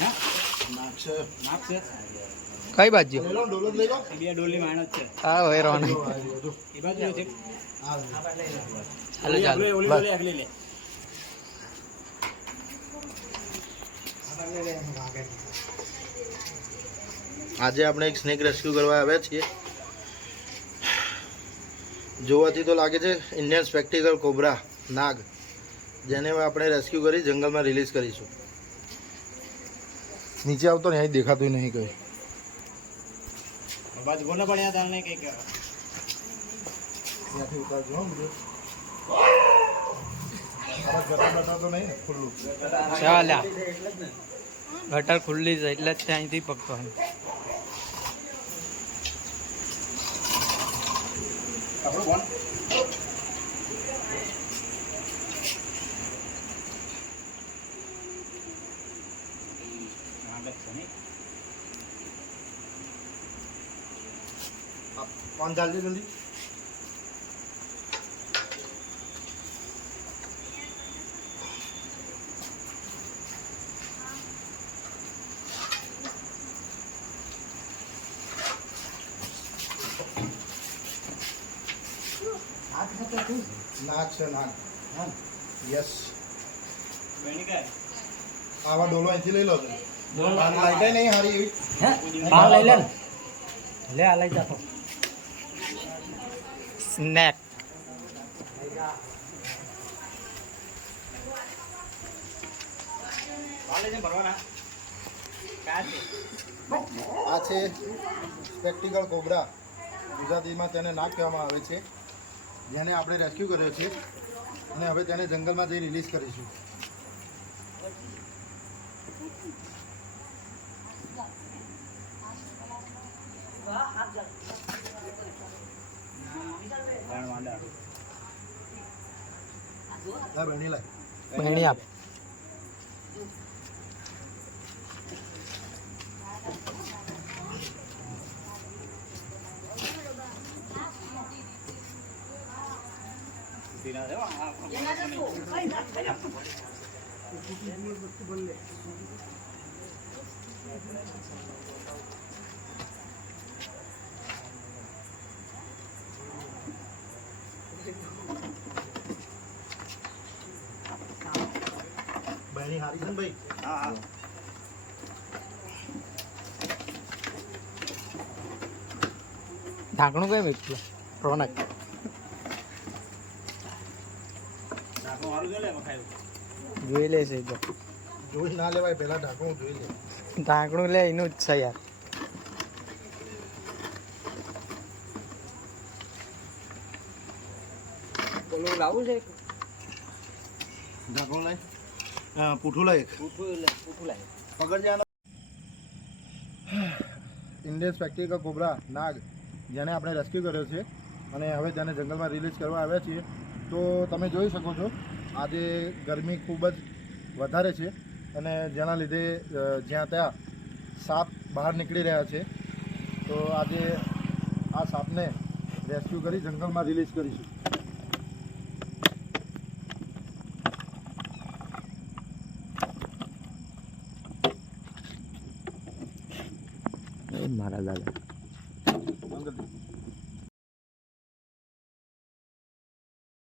હે? કઈ બાજુ? બે ડોલી છે. હા હોય રોની. એ બાજુ છે. ચાલો. ચાલો ઓલી ઓલી આગલી લે. આજે આપણે એક સ્નેક રેસ્ક્યુ કરવા આવ્યા છીએ. જોવાથી તો લાગે છે ઇન્ડિયન સ્પેક્ટિકલ કોબરા નાગ. જેને આપણે રેસ્ક્યુ કરી જંગલમાં રિલીઝ કરીશું. નીચે આવતો ને અહીં દેખાતું નહીં કઈ. બાજુ બોલે પડ્યા તારને કંઈક. ત્યાંથી ઉતારજો બધું. ગટર ખુલ્લું. ચાલ્યા ગટર ખુલ્લી છે એટલે જ ત્યાંથી પકડવાનું. આપણું કોણ હા બસ નહીં ફોન ચાલજે જલ્દી નાક છે નાક હા યસ આવા ડોલો અહીંથી લઈ લો તમે લાઈટે નહીં હારી એવી બાર લઈ લે લે આ લઈ જા સ્નેક આ છે સ્પેક્ટિકલ કોબરા ગુજરાતીમાં તેને નાક કહેવામાં આવે છે. જેને આપણે રેસ્ક્યુ કર્યો છે. અને હવે તેને જંગલમાં જઈ રિલીઝ કરીશું. ના બહેણી લાય. આપ. સીના આ હારી છે ને ભાઈ? હા હા. ઢાંકણું કઈ મૂક્યું રોનક. જોઈ લે છે તો. જોઈ ના લેવાય પહેલા ઢાંકણું જોઈ લે. ઢાંકણું લે એનું જ છે યાર. પેલું લાવવું છે ઢાંકણું લાય. હા, પૂઠું લાય એક. પકડજે આને. ઇન્ડિયન કોબરા નાગ જેને આપણે રેસ્ક્યુ કર્યો છે અને હવે તેને જંગલમાં રિલીઝ કરવા આવ્યા છીએ તો તમે જોઈ શકો છો આજે ગરમી ખૂબ જ વધારે છે અને જેના લીધે જ્યાં ત્યાં સાપ બહાર નીકળી રહ્યા છે તો આજે આ સાપને રેસ્ક્યુ કરી જંગલમાં રિલીઝ કરીશું મારા દાદા બંધ કરી દે.